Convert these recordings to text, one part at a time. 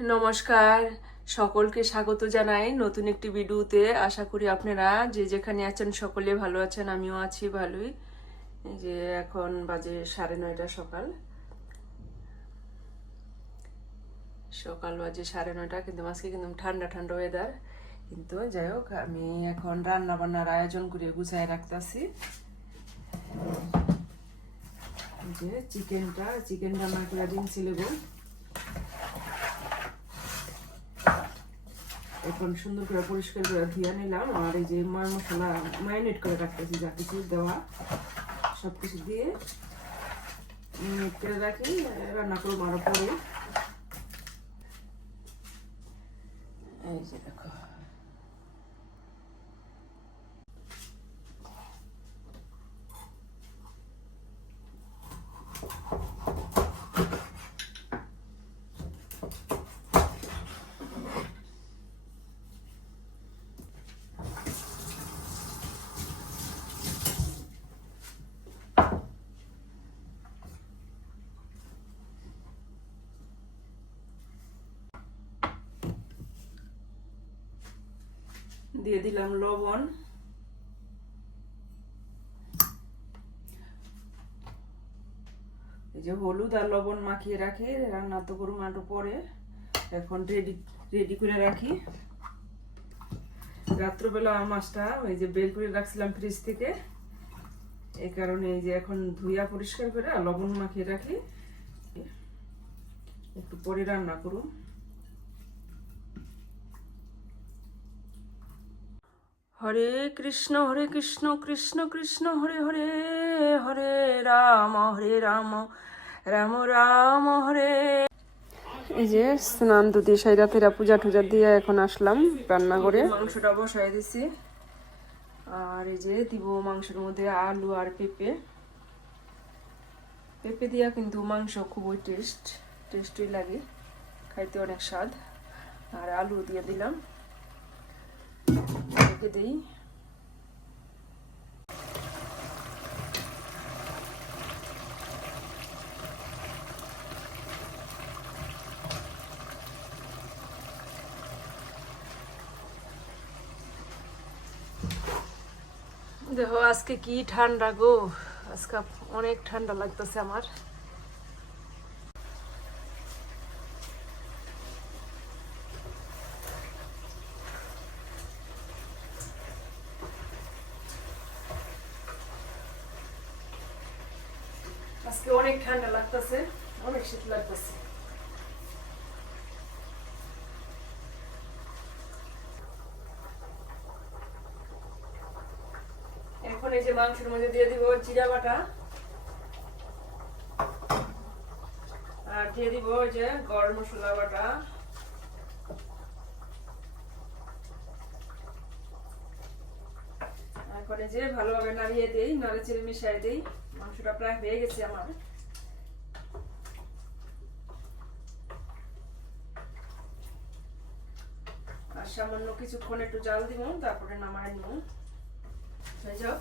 নমস্কার। সকলকে স্বাগত জানাই নতুন একটি ভিডিওতে। আশা করি আপনারা যে যেখানে আছেন সকলে ভালো আছেন, আমিও আছি ভালোই। যে এখন বাজে সাড়ে নয়টা সকাল। সকাল বাজে সাড়ে নয়টা, কিন্তু আজকে কিন্তু ঠান্ডা ঠান্ডা ওয়েদার কিন্তু যাই হোক, আমি এখন রান্না বান্নার আয়োজন করে গুছাই রাখতেছি। যে চিকেনটা, চিকেন রান্না করে দিন ছিল গো এখন সুন্দর করে পরিষ্কার করে ধুয়ে নিলাম। আর এই যে মার মশলা ম্যারিনেট করে রাখতেছি, যা কিছু দেওয়া সব কিছু দিয়ে ম্যারিনেট করে রাখি, রান্না করে আরও পরে। এই যে দেখো। দিয়ে দিলাম লবণ। এই যে হলুদ আর লবণ মাখিয়ে রাখি, রান্না তো করুম আটু পরে। এখন রেডি রেডি করে রাখি। রাত্রবেলা মাছটা ওই যে বের করে রাখছিলাম ফ্রিজ থেকে। এই কারণে এই যে এখন ধুইয়া পরিষ্কার করে আর লবণ মাখিয়ে রাখি। একটু পরে রান্না করুন। হরে কৃষ্ণ হরে কৃষ্ণ কৃষ্ণ কৃষ্ণ হরে হরে হরে রাম হরে রাম রাম রাম হরে। এই যে স্নান দুদি সাইরা তেরা পূজা টুজা দিয়ে এখন আসলাম রান্না করে মাংসটা বসাই দিছি। আর এই যে দিব মাংসের মধ্যে আলু আর পেঁপে। পেঁপে দিয়া কিন্তু মাংস খুবই টেস্ট টেস্টি লাগে খাইতে অনেক স্বাদ। আর আলু দিয়ে দিলাম। রেখে দিই দেখো আজকে কি ঠান্ডা গো আজকে অনেক ঠান্ডা লাগতেছে আমার আজকে অনেক ঠান্ডা লাগতেছে, অনেক শীত লাগতেছে। এখন এই যে মাংসের মধ্যে দিয়ে দিব জিরা বাটা, আর দিয়ে দিব ওই যে গরম মশলা বাটা। এখন এই যে ভালোভাবে নাড়িয়ে দেই নাড়ে চেড়ে মিশিয়ে দেই। মাংসটা প্রায় হয়ে গেছে আমার আর সামান্য কিছুক্ষণ একটু জাল দিব তারপরে নামায় নিব হয়ে যাও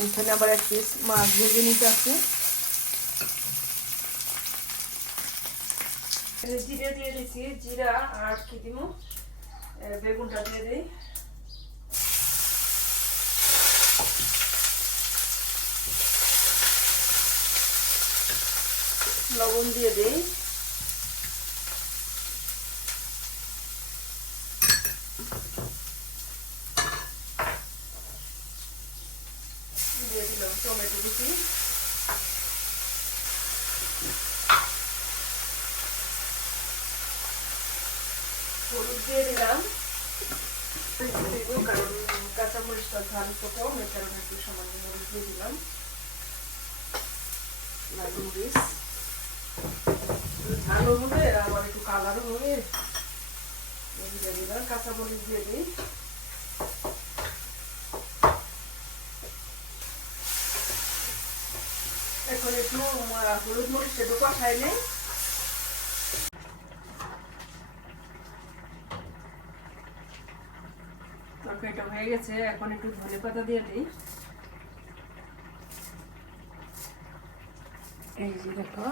এখানে আবার এক পিস মাছ ভেজে নিতে আছে জিরে দিয়ে দিচ্ছি জিরা আর কি দিব বেগুনটা দিয়ে দিই। লবণ দিয়ে দিই। দিয়ে দিলাম টমেটো কুচি হলুদ দিয়ে দিলাম কারণ তো কম এই কারণে একটু সামান্য মরিচ দিয়ে দিলাম মরিচ ঝালও হবে আবার একটু কালারও হবে দিয়ে দিলাম কাঁচামরিচ দিয়ে দিই এখন একটু হলুদ মরিচ একটু কষাই নেই হয়ে গেছে, এখন একটু ধনে পাতা দিয়ে দিই। এই যে দেখো।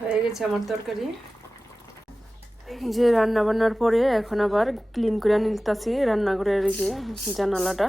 হয়ে গেছে আমার তরকারি। যে রান্না বান্নার পরে এখন আবার ক্লিন করে নিতেছি রান্নাঘরের জানালাটা।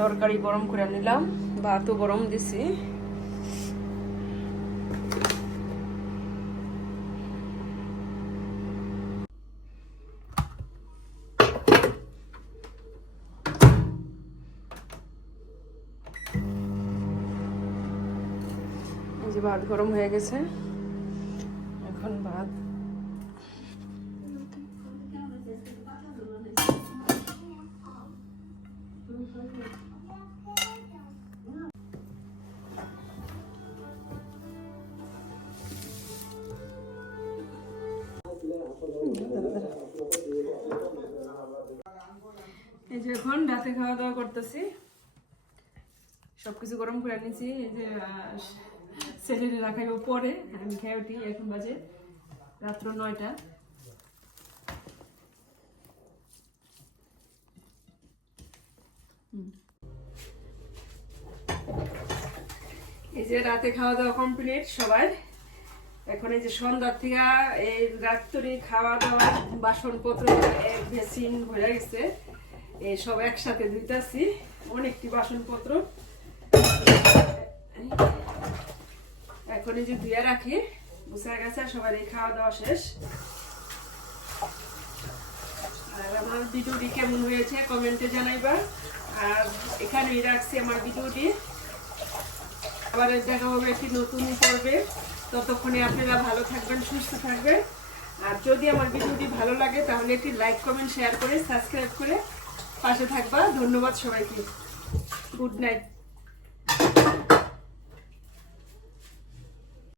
তরকারি গরম করে নিলাম ভাতও গরম দিছি। ভাত গরম হয়ে গেছে। এই যে এখন রাতে খাওয়া দাওয়া করতেছি। সবকিছু গরম করে নিয়েছি। এই যে ছেলেরে রাখাইব পরে আমি খেয়ে উঠি। এখন বাজে রাত্র নয়টা। এই যে রাতে খাওয়া দাওয়া কমপ্লিট সবার। এখন এই যে সন্ধ্যা থেকে এই রাত্রি খাওয়া দাওয়া বাসনপত্র এক বেসিন ভরে গেছে। এই সব একসাথে ধুইতাছি। অনেকটি বাসনপত্র। এখন এই যে ধুয়ে রাখি বুঝা গেছে, সবার এই খাওয়া দাওয়া শেষ। আর আমার ভিডিওটি কেমন হয়েছে কমেন্টে জানাইবা। আর এখানেই রাখছি আমার ভিডিওটি। আবার দেখা হবে একটি নতুন পর্বে। ততক্ষণে আপনারা ভালো থাকবেন, সুস্থ থাকবেন। আর যদি আমার ভিডিওটি ভালো লাগে, তাহলে একটি লাইক, কমেন্ট, শেয়ার করে, সাবস্ক্রাইব করে পাশে থাকবা। ধন্যবাদ সবাইকে। Good night.